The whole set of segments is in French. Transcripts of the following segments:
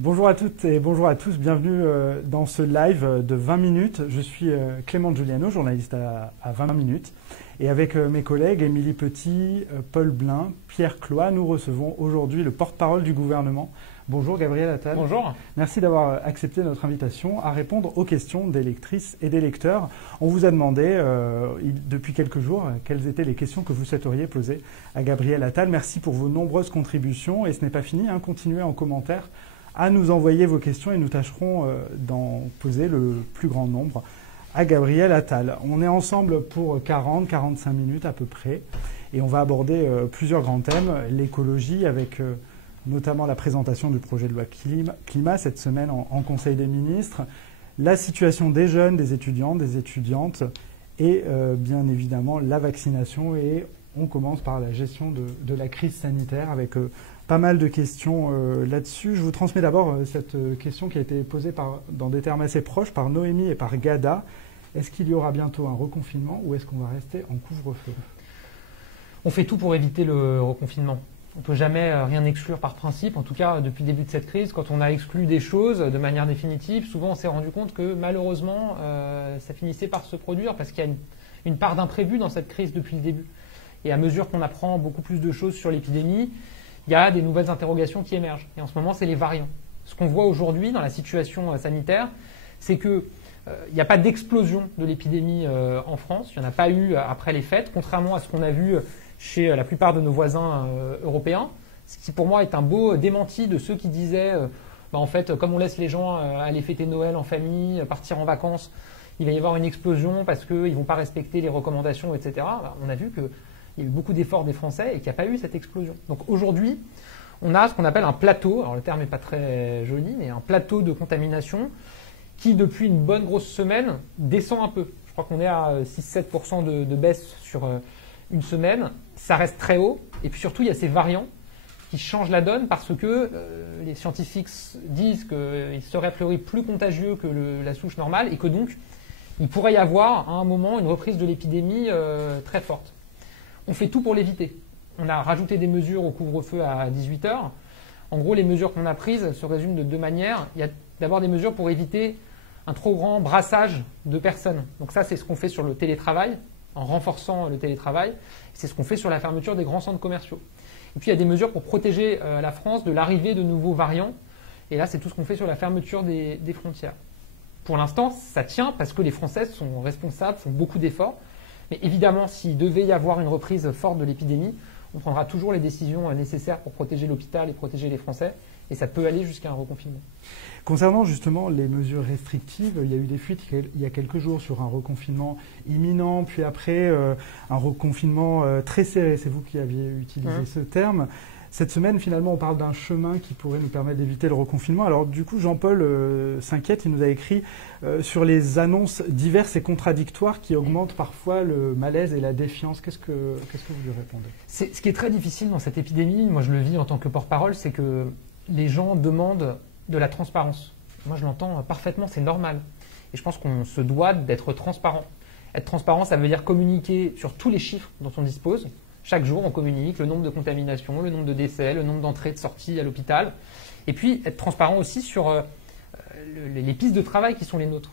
Bonjour à toutes et bonjour à tous, bienvenue dans ce live de 20 minutes. Je suis Clément Giuliano, journaliste à 20 minutes. Et avec mes collègues Émilie Petit, Paul Blin, Pierre Cloix, nous recevons aujourd'hui le porte-parole du gouvernement. Bonjour Gabriel Attal. Bonjour. Merci d'avoir accepté notre invitation à répondre aux questions des lectrices et des lecteurs. On vous a demandé depuis quelques jours quelles étaient les questions que vous souhaiteriez poser à Gabriel Attal. Merci pour vos nombreuses contributions et ce n'est pas fini, continuez en commentaire à nous envoyer vos questions et nous tâcherons d'en poser le plus grand nombre à Gabriel Attal. On est ensemble pour 40-45 minutes à peu près et on va aborder plusieurs grands thèmes. L'écologie avec notamment la présentation du projet de loi climat cette semaine en Conseil des ministres, la situation des jeunes, des étudiants, des étudiantes et bien évidemment la vaccination. Et on commence par la gestion de la crise sanitaire avec pas mal de questions là-dessus. Je vous transmets d'abord cette question qui a été posée dans des termes assez proches par Noémie et par Gada. Est-ce qu'il y aura bientôt un reconfinement ou est-ce qu'on va rester en couvre-feu? On fait tout pour éviter le reconfinement. On ne peut jamais rien exclure par principe. En tout cas, depuis le début de cette crise, quand on a exclu des choses de manière définitive, souvent on s'est rendu compte que malheureusement, ça finissait par se produire parce qu'il y a une part d'imprévu dans cette crise depuis le début. Et à mesure qu'on apprend beaucoup plus de choses sur l'épidémie, il y a des nouvelles interrogations qui émergent. Et en ce moment, c'est les variants. Ce qu'on voit aujourd'hui dans la situation sanitaire, c'est que il n'y a pas d'explosion de l'épidémie en France. Il n'y en a pas eu après les fêtes, contrairement à ce qu'on a vu chez la plupart de nos voisins européens. Ce qui, pour moi, est un beau démenti de ceux qui disaient en fait, comme on laisse les gens aller fêter Noël en famille, partir en vacances, il va y avoir une explosion parce qu'ils ne vont pas respecter les recommandations, etc. On a vu qu'il y a eu beaucoup d'efforts des Français et qu'il n'y a pas eu cette explosion. Donc aujourd'hui, on a ce qu'on appelle un plateau, alors le terme n'est pas très joli, mais un plateau de contamination qui, depuis une bonne grosse semaine, descend un peu. Je crois qu'on est à 6-7% de baisse sur une semaine. Ça reste très haut. Et puis surtout, il y a ces variants qui changent la donne parce que les scientifiques disent qu'ils seraient a priori plus contagieux que la souche normale et que donc, il pourrait y avoir à un moment une reprise de l'épidémie très forte. On fait tout pour l'éviter. On a rajouté des mesures au couvre-feu à 18h. En gros, les mesures qu'on a prises se résument de deux manières. Il y a d'abord des mesures pour éviter un trop grand brassage de personnes. Donc ça, c'est ce qu'on fait sur le télétravail, en renforçant le télétravail. C'est ce qu'on fait sur la fermeture des grands centres commerciaux. Et puis, il y a des mesures pour protéger la France de l'arrivée de nouveaux variants. Et là, c'est tout ce qu'on fait sur la fermeture des frontières. Pour l'instant, ça tient parce que les Français sont responsables, font beaucoup d'efforts. Mais évidemment, s'il devait y avoir une reprise forte de l'épidémie, on prendra toujours les décisions nécessaires pour protéger l'hôpital et protéger les Français. Et ça peut aller jusqu'à un reconfinement. Concernant justement les mesures restrictives, il y a eu des fuites il y a quelques jours sur un reconfinement imminent, puis après un reconfinement très serré. C'est vous qui aviez utilisé ce terme. Cette semaine, finalement, on parle d'un chemin qui pourrait nous permettre d'éviter le reconfinement. Alors du coup, Jean-Paul s'inquiète, il nous a écrit sur les annonces diverses et contradictoires qui augmentent parfois le malaise et la défiance. Qu'est-ce que vous lui répondez? Ce qui est très difficile dans cette épidémie, moi je le vis en tant que porte-parole, c'est que les gens demandent de la transparence. Moi, je l'entends parfaitement, c'est normal. Et je pense qu'on se doit d'être transparent. Être transparent, ça veut dire communiquer sur tous les chiffres dont on dispose. Chaque jour, on communique le nombre de contaminations, le nombre de décès, le nombre d'entrées et de sorties à l'hôpital. Et puis, être transparent aussi sur les pistes de travail qui sont les nôtres.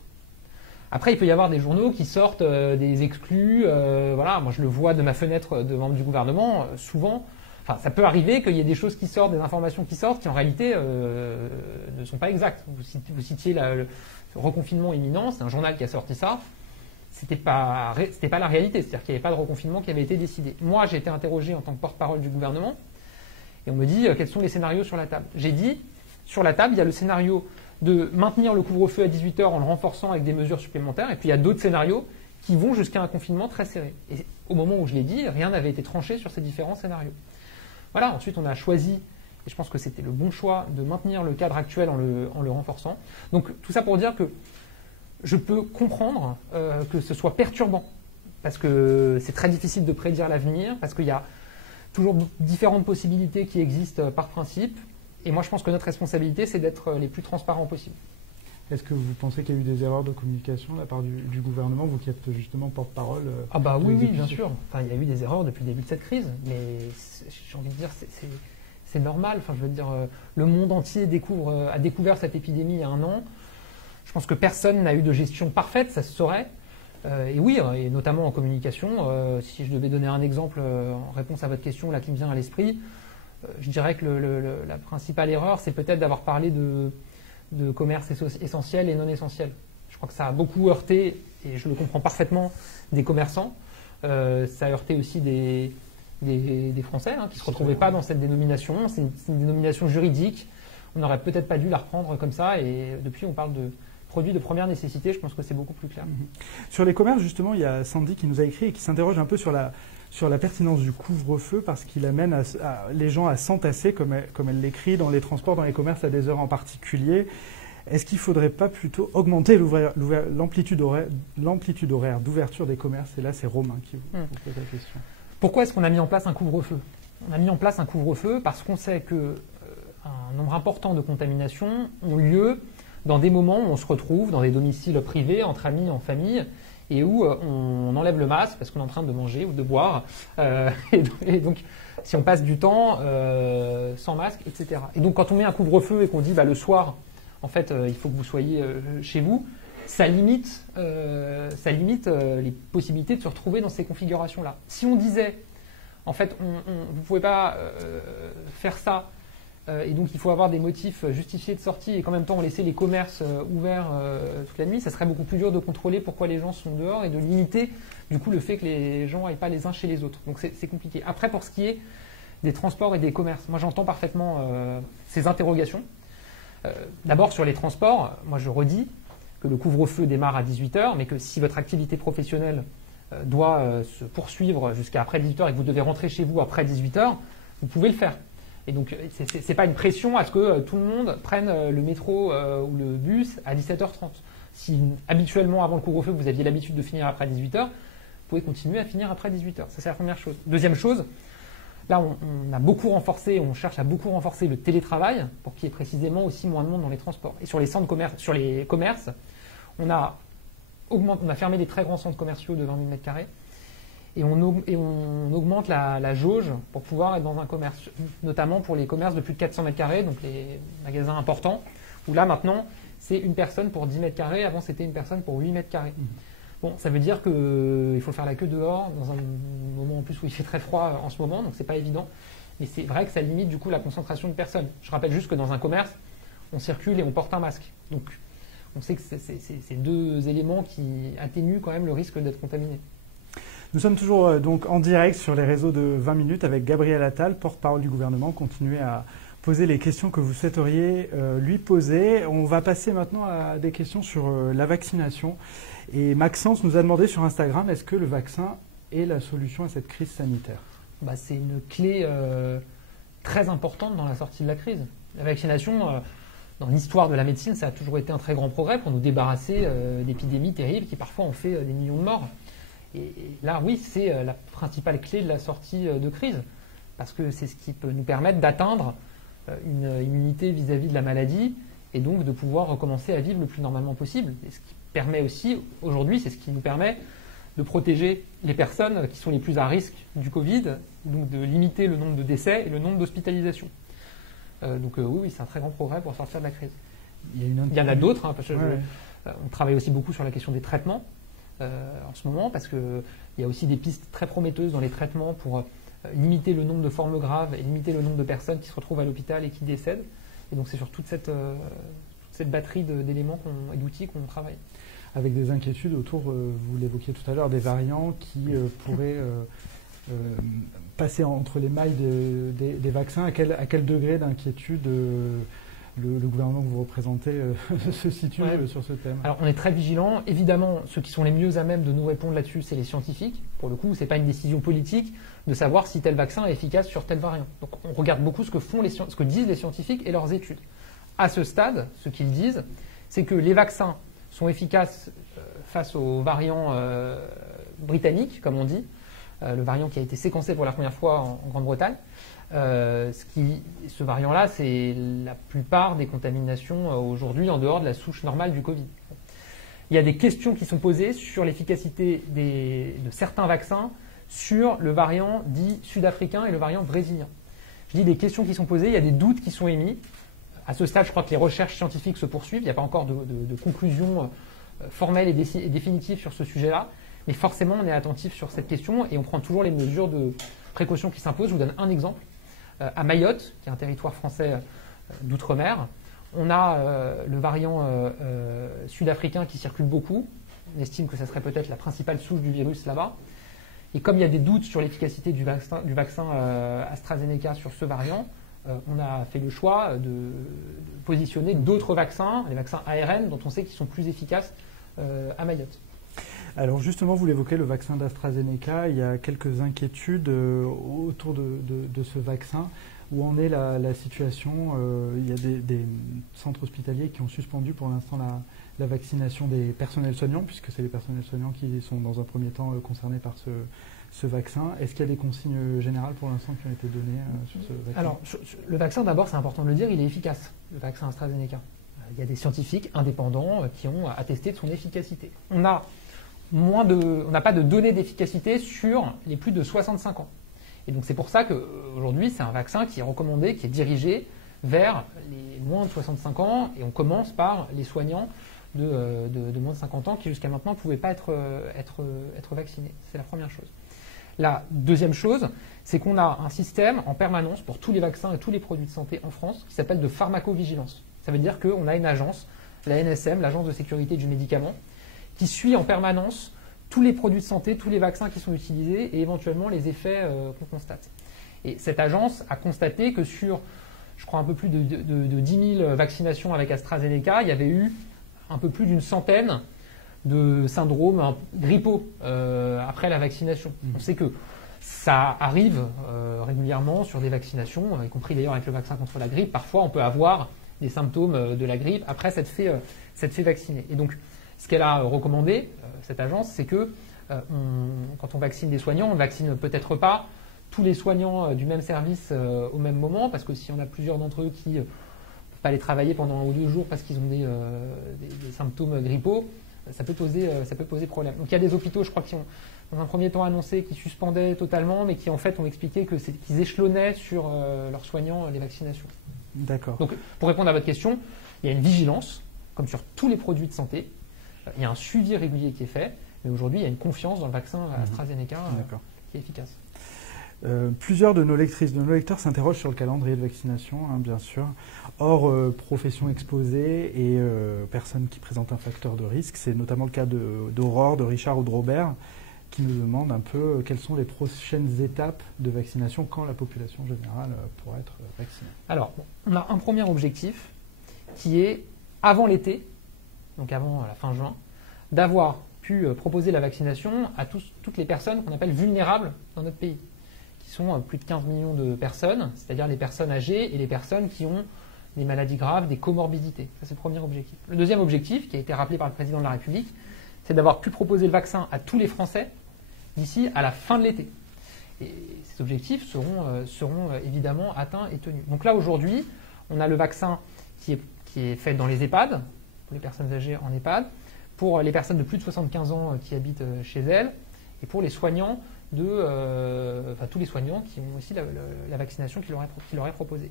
Après, il peut y avoir des journaux qui sortent des exclus. Voilà, moi, je le vois de ma fenêtre de membre du gouvernement, souvent. Enfin, ça peut arriver qu'il y ait des choses qui sortent, des informations qui sortent, qui en réalité ne sont pas exactes. Vous citiez le reconfinement imminent, c'est un journal qui a sorti ça. C'était pas la réalité, c'est-à-dire qu'il n'y avait pas de reconfinement qui avait été décidé. Moi, j'ai été interrogé en tant que porte-parole du gouvernement et on me dit quels sont les scénarios sur la table. J'ai dit, sur la table, il y a le scénario de maintenir le couvre-feu à 18h en le renforçant avec des mesures supplémentaires et puis il y a d'autres scénarios qui vont jusqu'à un confinement très serré. Et au moment où je l'ai dit, rien n'avait été tranché sur ces différents scénarios. Voilà, ensuite on a choisi, et je pense que c'était le bon choix, de maintenir le cadre actuel en le renforçant. Donc tout ça pour dire que je peux comprendre que ce soit perturbant, parce que c'est très difficile de prédire l'avenir, parce qu'il y a toujours différentes possibilités qui existent par principe. Et moi je pense que notre responsabilité, c'est d'être les plus transparents possible. Est-ce que vous pensez qu'il y a eu des erreurs de communication de la part du gouvernement, vous qui êtes justement porte-parole? Ah bah oui, bien sûr. Enfin, il y a eu des erreurs depuis le début de cette crise, mais j'ai envie de dire, c'est normal. Enfin, je veux dire, le monde entier a découvert cette épidémie il y a 1 an. Je pense que personne n'a eu de gestion parfaite, ça se saurait. Et oui, et notamment en communication. Si je devais donner un exemple en réponse à votre question là qui me vient à l'esprit, je dirais que la principale erreur, c'est peut-être d'avoir parlé de commerce essentiel et non essentiel. Je crois que ça a beaucoup heurté, et je le comprends parfaitement, des commerçants. Ça a heurté aussi des Français qui ne se retrouvaient pas dans cette dénomination. C'est une dénomination juridique. On n'aurait peut-être pas dû la reprendre comme ça. Et depuis, on parle de produits de première nécessité. Je pense que c'est beaucoup plus clair. Sur les commerces, justement, il y a Sandy qui nous a écrit et qui s'interroge un peu sur la pertinence du couvre-feu parce qu'il amène les gens à s'entasser, comme elle l'écrit, dans les transports, dans les commerces à des heures en particulier. Est-ce qu'il ne faudrait pas plutôt augmenter l'amplitude horaire d'ouverture des commerces? Et là, c'est Romain qui vous pose la question. Pourquoi est-ce qu'on a mis en place un couvre-feu? On a mis en place un couvre-feu parce qu'on sait qu'un nombre important de contaminations ont lieu dans des moments où on se retrouve dans des domiciles privés, entre amis, en famille, et où on enlève le masque parce qu'on est en train de manger ou de boire. Et donc, si on passe du temps sans masque, etc. Et donc, quand on met un couvre-feu et qu'on dit le soir, en fait, il faut que vous soyez chez vous, ça limite les possibilités de se retrouver dans ces configurations-là. Si on disait, en fait, vous ne pouvez pas faire ça, et donc il faut avoir des motifs justifiés de sortie, et qu'en même temps on laissait les commerces ouverts toute la nuit, ça serait beaucoup plus dur de contrôler pourquoi les gens sont dehors et de limiter du coup le fait que les gens n'aillent pas les uns chez les autres. Donc c'est compliqué. Après, pour ce qui est des transports et des commerces, moi j'entends parfaitement ces interrogations. D'abord sur les transports, moi je redis que le couvre-feu démarre à 18h, mais que si votre activité professionnelle doit se poursuivre jusqu'à après 18h et que vous devez rentrer chez vous après 18h, vous pouvez le faire. Et donc c'est pas une pression à ce que tout le monde prenne le métro ou le bus à 17h30. Si habituellement avant le couvre-feu vous aviez l'habitude de finir après 18h, vous pouvez continuer à finir après 18h. Ça c'est la première chose. Deuxième chose, là on a beaucoup renforcé, on cherche à beaucoup renforcer le télétravail pour qu'il y ait précisément aussi moins de monde dans les transports. Et sur les centres sur les commerces, on a fermé les très grands centres commerciaux de 20 000 m². Et on augmente la jauge pour pouvoir être dans un commerce, notamment pour les commerces de plus de 400 m², donc les magasins importants, où là maintenant c'est une personne pour 10 m², avant c'était une personne pour 8 m². Bon, ça veut dire qu'il faut faire la queue dehors, dans un moment en plus où il fait très froid en ce moment, donc c'est pas évident. Mais c'est vrai que ça limite du coup la concentration de personnes. Je rappelle juste que dans un commerce, on circule et on porte un masque. Donc on sait que c'est 2 éléments qui atténuent quand même le risque d'être contaminé. Nous sommes toujours donc en direct sur les réseaux de 20 minutes avec Gabriel Attal, porte-parole du gouvernement. Continuez à poser les questions que vous souhaiteriez lui poser. On va passer maintenant à des questions sur la vaccination. Et Maxence nous a demandé sur Instagram, est-ce que le vaccin est la solution à cette crise sanitaire? C'est une clé très importante dans la sortie de la crise. La vaccination, dans l'histoire de la médecine, ça a toujours été un très grand progrès pour nous débarrasser d'épidémies terribles qui parfois ont fait des millions de morts. Et là, oui, c'est la principale clé de la sortie de crise, parce que c'est ce qui peut nous permettre d'atteindre une immunité vis-à-vis de la maladie, et donc de pouvoir recommencer à vivre le plus normalement possible. Et ce qui permet aussi, aujourd'hui, c'est ce qui nous permet de protéger les personnes qui sont les plus à risque du Covid, donc de limiter le nombre de décès et le nombre d'hospitalisations. Donc oui, c'est un très grand progrès pour sortir de la crise. Il y en a d'autres, parce que on travaille aussi beaucoup sur la question des traitements. En ce moment, parce qu'il y a aussi des pistes très prometteuses dans les traitements pour limiter le nombre de formes graves et limiter le nombre de personnes qui se retrouvent à l'hôpital et qui décèdent. Et donc c'est sur toute cette batterie d'éléments et d'outils qu'on travaille. Avec des inquiétudes autour, vous l'évoquiez tout à l'heure, des variants qui pourraient passer entre les mailles des vaccins. À quel degré d'inquiétude le gouvernement que vous représentez se situe sur ce thème? Alors on est très vigilants. Évidemment, ceux qui sont les mieux à même de nous répondre là-dessus, c'est les scientifiques. Pour le coup, ce n'est pas une décision politique de savoir si tel vaccin est efficace sur tel variant. Donc on regarde beaucoup ce que disent les scientifiques et leurs études. À ce stade, ce qu'ils disent, c'est que les vaccins sont efficaces face aux variants britanniques, comme on dit, le variant qui a été séquencé pour la première fois en Grande-Bretagne. Ce variant-là, c'est la plupart des contaminations aujourd'hui en dehors de la souche normale du Covid. Il y a des questions qui sont posées sur l'efficacité de certains vaccins sur le variant dit sud-africain et le variant brésilien. Je dis des questions qui sont posées, il y a des doutes qui sont émis. À ce stade, je crois que les recherches scientifiques se poursuivent. Il n'y a pas encore de conclusion formelle et définitive sur ce sujet-là. Mais forcément, on est attentif sur cette question et on prend toujours les mesures de précaution qui s'imposent. Je vous donne un exemple. À Mayotte, qui est un territoire français d'outre-mer, on a le variant sud-africain qui circule beaucoup. On estime que ça serait peut-être la principale souche du virus là-bas. Et comme il y a des doutes sur l'efficacité du vaccin AstraZeneca sur ce variant, on a fait le choix de positionner d'autres vaccins, les vaccins ARN, dont on sait qu'ils sont plus efficaces à Mayotte. Alors justement, vous l'évoquez, le vaccin d'AstraZeneca, il y a quelques inquiétudes autour de ce vaccin. Où en est la situation? Il y a des centres hospitaliers qui ont suspendu pour l'instant la vaccination des personnels soignants, puisque c'est les personnels soignants qui sont dans un premier temps concernés par ce vaccin. Est-ce qu'il y a des consignes générales pour l'instant qui ont été données sur ce vaccin? Alors, le vaccin, d'abord, c'est important de le dire, il est efficace, le vaccin AstraZeneca. Il y a des scientifiques indépendants qui ont attesté de son efficacité. On n'a pas de données d'efficacité sur les plus de 65 ans. Et donc c'est pour ça qu'aujourd'hui, c'est un vaccin qui est recommandé, qui est dirigé vers les moins de 65 ans, et on commence par les soignants de moins de 50 ans qui jusqu'à maintenant ne pouvaient pas être vaccinés. C'est la première chose. La deuxième chose, c'est qu'on a un système en permanence pour tous les vaccins et tous les produits de santé en France qui s'appelle de pharmacovigilance. Ça veut dire qu'on a une agence, la NSM, l'Agence de sécurité du médicament, qui suit en permanence tous les produits de santé, tous les vaccins qui sont utilisés et éventuellement les effets qu'on constate. Et cette agence a constaté que sur, je crois, un peu plus de 10 000 vaccinations avec AstraZeneca, il y avait eu un peu plus d'une centaine de syndromes grippaux après la vaccination. On sait que ça arrive régulièrement sur des vaccinations, y compris d'ailleurs avec le vaccin contre la grippe. Parfois, on peut avoir des symptômes de la grippe après s'être fait vacciner. Et donc, ce qu'elle a recommandé, cette agence, c'est que quand on vaccine des soignants, on ne vaccine peut-être pas tous les soignants du même service au même moment, parce que si on a plusieurs d'entre eux qui ne peuvent pas aller travailler pendant 1 ou 2 jours parce qu'ils ont des symptômes grippaux, ça peut poser problème. Donc il y a des hôpitaux, je crois, qui ont dans un premier temps annoncé qu'ils suspendaient totalement, mais qui en fait ont expliqué qu'ils échelonnaient sur leurs soignants les vaccinations. D'accord. Donc pour répondre à votre question, il y a une vigilance, comme sur tous les produits de santé. Il y a un suivi régulier qui est fait, mais aujourd'hui, il y a une confiance dans le vaccin AstraZeneca qui est efficace. Plusieurs de nos lectrices, de nos lecteurs s'interrogent sur le calendrier de vaccination, bien sûr. Or, professions exposées et personnes qui présentent un facteur de risque, c'est notamment le cas d'Aurore, de Richard ou de Robert, qui nous demandent un peu quelles sont les prochaines étapes de vaccination, quand la population générale pourra être vaccinée. Alors, on a un premier objectif qui est, avant l'été, donc avant la fin juin, d'avoir pu proposer la vaccination à toutes les personnes qu'on appelle vulnérables dans notre pays, qui sont plus de 15 millions de personnes, c'est-à-dire les personnes âgées et les personnes qui ont des maladies graves, des comorbidités. Ça, c'est le premier objectif. Le deuxième objectif, qui a été rappelé par le président de la République, c'est d'avoir pu proposer le vaccin à tous les Français d'ici à la fin de l'été. Et ces objectifs seront évidemment atteints et tenus. Donc là, aujourd'hui, on a le vaccin qui est fait dans les EHPAD, pour les personnes âgées en EHPAD, pour les personnes de plus de 75 ans qui habitent chez elles, et pour les soignants tous les soignants qui ont aussi la vaccination qui leur est proposée.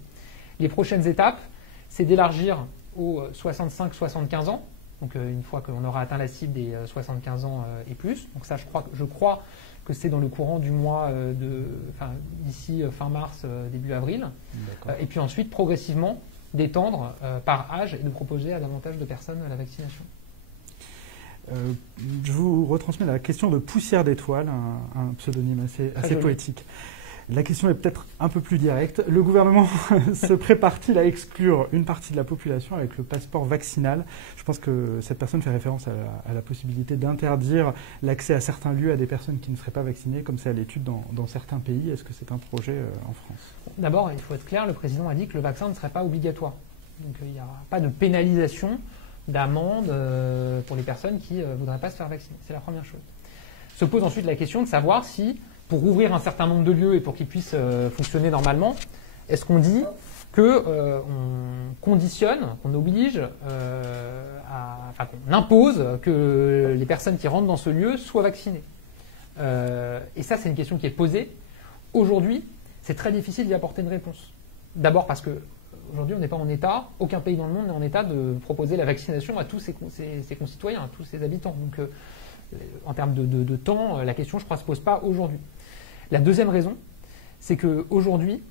Les prochaines étapes, c'est d'élargir aux 65-75 ans, donc une fois qu'on aura atteint la cible des 75 ans et plus. Donc ça, je crois que c'est dans le courant du mois d'ici fin mars, début avril. Et puis ensuite, progressivement, d'étendre par âge et de proposer à davantage de personnes la vaccination. Je vous retransmets la question de Poussière d'étoiles, un pseudonyme assez poétique. La question est peut-être un peu plus directe. Le gouvernement se prépare-t-il à exclure une partie de la population avec le passeport vaccinal? Je pense que cette personne fait référence à la possibilité d'interdire l'accès à certains lieux à des personnes qui ne seraient pas vaccinées, comme c'est à l'étude dans certains pays. Est-ce que c'est un projet en France? D'abord, il faut être clair, le président a dit que le vaccin ne serait pas obligatoire. Donc il n'y aura pas de pénalisation, d'amende pour les personnes qui ne voudraient pas se faire vacciner. C'est la première chose. Se pose ensuite la question de savoir si, pour ouvrir un certain nombre de lieux et pour qu'ils puissent fonctionner normalement, est-ce qu'on dit qu'on conditionne, qu'on oblige, qu'on impose que les personnes qui rentrent dans ce lieu soient vaccinées? Et ça, c'est une question qui est posée. Aujourd'hui, c'est très difficile d'y apporter une réponse. D'abord parce que aujourd'hui, on n'est pas en état, aucun pays dans le monde n'est en état de proposer la vaccination à tous ses concitoyens, à tous ses habitants. Donc, en termes de temps, la question, je crois, ne se pose pas aujourd'hui. La deuxième raison, c'est qu'aujourd'hui,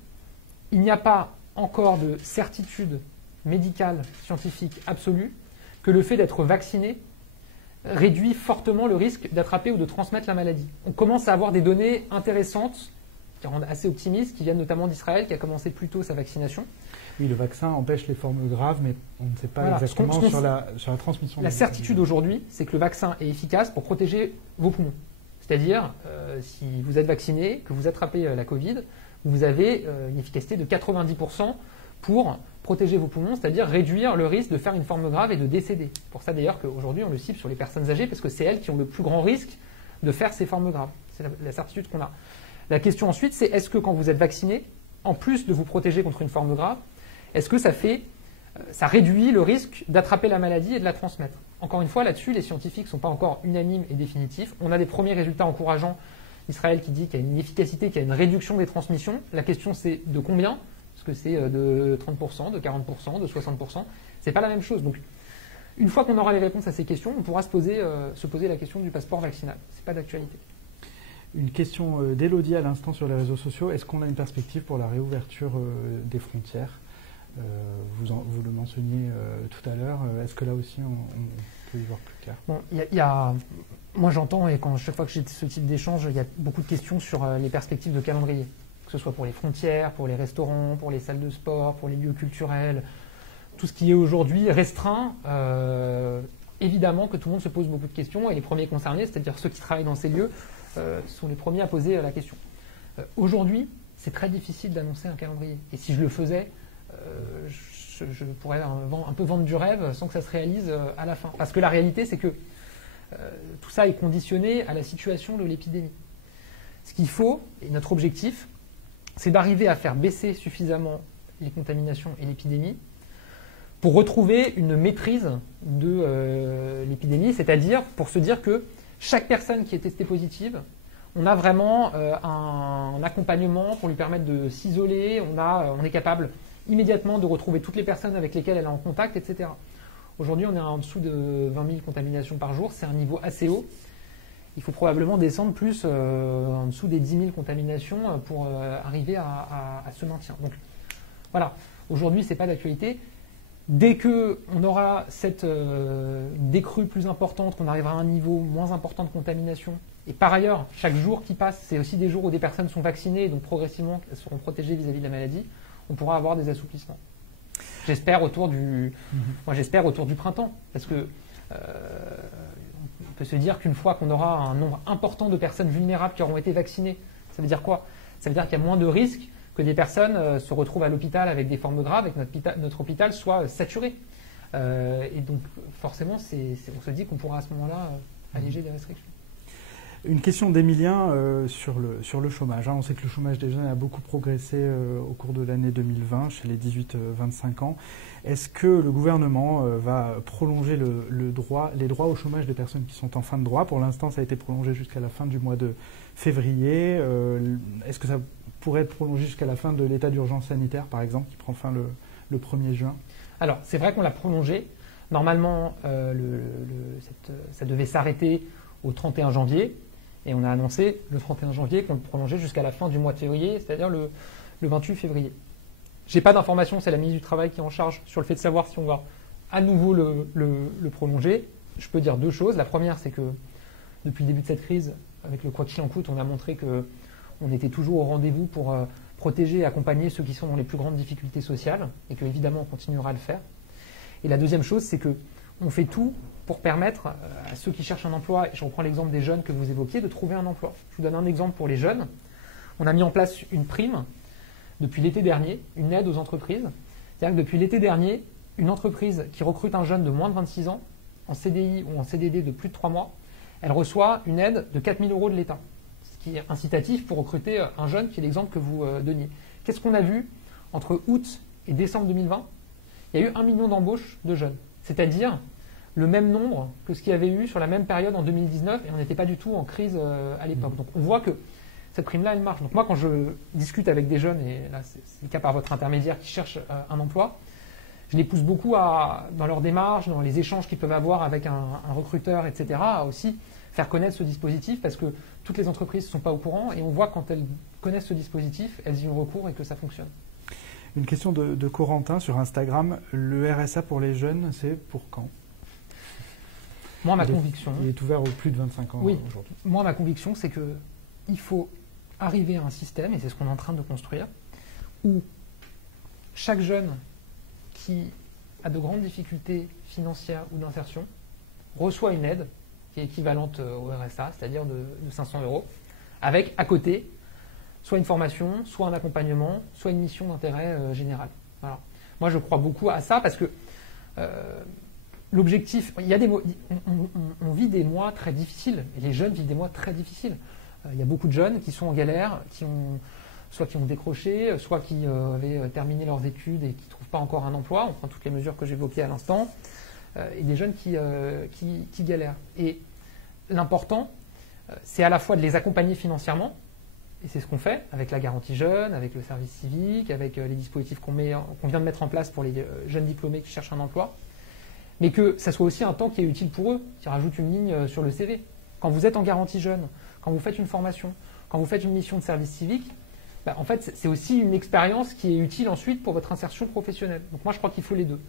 il n'y a pas encore de certitude médicale, scientifique absolue que le fait d'être vacciné réduit fortement le risque d'attraper ou de transmettre la maladie. On commence à avoir des données intéressantes qui rendent assez optimistes, qui viennent notamment d'Israël, qui a commencé plus tôt sa vaccination. Oui, le vaccin empêche les formes graves, mais on ne sait pas exactement sur la transmission. La certitude aujourd'hui, c'est que le vaccin est efficace pour protéger vos poumons. C'est-à-dire, si vous êtes vacciné, que vous attrapez la Covid, vous avez une efficacité de 90% pour protéger vos poumons, c'est-à-dire réduire le risque de faire une forme grave et de décéder. Pour ça d'ailleurs qu'aujourd'hui on le cible sur les personnes âgées parce que c'est elles qui ont le plus grand risque de faire ces formes graves. C'est la certitude qu'on a. La question ensuite, c'est est-ce que quand vous êtes vacciné, en plus de vous protéger contre une forme grave, est-ce que ça réduit le risque d'attraper la maladie et de la transmettre? Encore une fois, là-dessus, les scientifiques ne sont pas encore unanimes et définitifs. On a des premiers résultats encourageants. Israël qui dit qu'il y a une efficacité, qu'il y a une réduction des transmissions. La question, c'est de combien? Est-ce que c'est de 30%, de 40%, de 60%? C'est pas la même chose. Donc, une fois qu'on aura les réponses à ces questions, on pourra se poser la question du passeport vaccinal. C'est pas d'actualité. Une question d'Élodie à l'instant sur les réseaux sociaux. Est-ce qu'on a une perspective pour la réouverture des frontières? Vous le mentionniez tout à l'heure. Est-ce que là aussi, on peut y voir plus clair? Bon, moi, j'entends, et chaque fois que j'ai ce type d'échange, il y a beaucoup de questions sur les perspectives de calendrier. Que ce soit pour les frontières, pour les restaurants, pour les salles de sport, pour les lieux culturels, tout ce qui est aujourd'hui restreint, évidemment que tout le monde se pose beaucoup de questions et les premiers concernés, c'est-à-dire ceux qui travaillent dans ces lieux, sont les premiers à poser la question. Aujourd'hui, c'est très difficile d'annoncer un calendrier. Et si je le faisais, je pourrais un peu vendre du rêve sans que ça se réalise à la fin. Parce que la réalité, c'est que tout ça est conditionné à la situation de l'épidémie. Ce qu'il faut, et notre objectif, c'est d'arriver à faire baisser suffisamment les contaminations et l'épidémie pour retrouver une maîtrise de l'épidémie, c'est-à-dire pour se dire que chaque personne qui est testée positive, on a vraiment un accompagnement pour lui permettre de s'isoler, on est capable immédiatement de retrouver toutes les personnes avec lesquelles elle est en contact, etc. Aujourd'hui, on est en dessous de 20 000 contaminations par jour, c'est un niveau assez haut. Il faut probablement descendre plus en dessous des 10 000 contaminations pour arriver à ce maintien. Donc voilà, aujourd'hui, ce n'est pas d'actualité. Dès qu'on aura cette décrue plus importante, qu'on arrivera à un niveau moins important de contamination, et par ailleurs, chaque jour qui passe, c'est aussi des jours où des personnes sont vaccinées, donc progressivement, elles seront protégées vis-à-vis de la maladie, on pourra avoir des assouplissements. J'espère autour du printemps, parce que on peut se dire qu'une fois qu'on aura un nombre important de personnes vulnérables qui auront été vaccinées, ça veut dire quoi? Ça veut dire qu'il y a moins de risques que des personnes se retrouvent à l'hôpital avec des formes graves et que notre hôpital soit saturé. Et donc forcément, on se dit qu'on pourra à ce moment-là alléger des restrictions. Une question d'Emilien sur le chômage. On sait que le chômage des jeunes a beaucoup progressé au cours de l'année 2020 chez les 18-25 ans. Est-ce que le gouvernement va prolonger les droits au chômage des personnes qui sont en fin de droit? Pour l'instant, ça a été prolongé jusqu'à la fin du mois de février. Est-ce que ça pourrait être prolongé jusqu'à la fin de l'état d'urgence sanitaire, par exemple, qui prend fin le 1er juin? Alors, c'est vrai qu'on l'a prolongé. Normalement, ça devait s'arrêter au 31 janvier. Et on a annoncé le 31 janvier qu'on le prolongeait jusqu'à la fin du mois de février, c'est-à-dire le 28 février. Je n'ai pas d'informations, c'est la ministre du Travail qui est en charge sur le fait de savoir si on va à nouveau le prolonger. Je peux dire deux choses. La première, c'est que depuis le début de cette crise, avec le quoi qu'il en coûte, on a montré qu'on était toujours au rendez-vous pour protéger et accompagner ceux qui sont dans les plus grandes difficultés sociales, et que évidemment on continuera à le faire. Et la deuxième chose, c'est qu'on fait tout pour permettre à ceux qui cherchent un emploi, et je reprends l'exemple des jeunes que vous évoquiez, de trouver un emploi. Je vous donne un exemple pour les jeunes. On a mis en place une prime depuis l'été dernier, une aide aux entreprises. C'est-à-dire que depuis l'été dernier, une entreprise qui recrute un jeune de moins de 26 ans, en CDI ou en CDD de plus de 3 mois, elle reçoit une aide de 4 000 € de l'État, ce qui est incitatif pour recruter un jeune, qui est l'exemple que vous donniez. Qu'est-ce qu'on a vu entre août et décembre 2020? Il y a eu 1 million d'embauches de jeunes, c'est-à-dire le même nombre que ce qu'il y avait eu sur la même période en 2019, et on n'était pas du tout en crise à l'époque. Donc on voit que cette prime-là, elle marche. Donc moi, quand je discute avec des jeunes, et là c'est le cas par votre intermédiaire, qui cherchent un emploi, je les pousse beaucoup dans leur démarche, dans les échanges qu'ils peuvent avoir avec un recruteur, etc., à aussi faire connaître ce dispositif, parce que toutes les entreprises ne sont pas au courant, et on voit quand elles connaissent ce dispositif, elles y ont recours et que ça fonctionne. Une question de Corentin sur Instagram. Le RSA pour les jeunes, c'est pour quand? Moi, ma conviction... Il est ouvert aux plus de 25 ans aujourd'hui. Moi, ma conviction, c'est qu'il faut arriver à un système, et c'est ce qu'on est en train de construire, où chaque jeune qui a de grandes difficultés financières ou d'insertion reçoit une aide qui est équivalente au RSA, c'est-à-dire de 500 €, avec à côté soit une formation, soit un accompagnement, soit une mission d'intérêt général. Voilà. Moi, je crois beaucoup à ça parce que l'objectif, on vit des mois très difficiles, et les jeunes vivent des mois très difficiles. Il y a beaucoup de jeunes qui sont en galère, soit qui ont décroché, soit qui avaient terminé leurs études et qui ne trouvent pas encore un emploi. On prend toutes les mesures que j'évoquais à l'instant, et des jeunes qui galèrent. Et l'important, c'est à la fois de les accompagner financièrement, et c'est ce qu'on fait avec la garantie jeune, avec le service civique, avec les dispositifs qu'on vient de mettre en place pour les jeunes diplômés qui cherchent un emploi, mais que ça soit aussi un temps qui est utile pour eux, qui rajoute une ligne sur le CV. Quand vous êtes en garantie jeune, quand vous faites une formation, quand vous faites une mission de service civique, en fait, c'est aussi une expérience qui est utile ensuite pour votre insertion professionnelle. Donc moi, je crois qu'il faut les deux.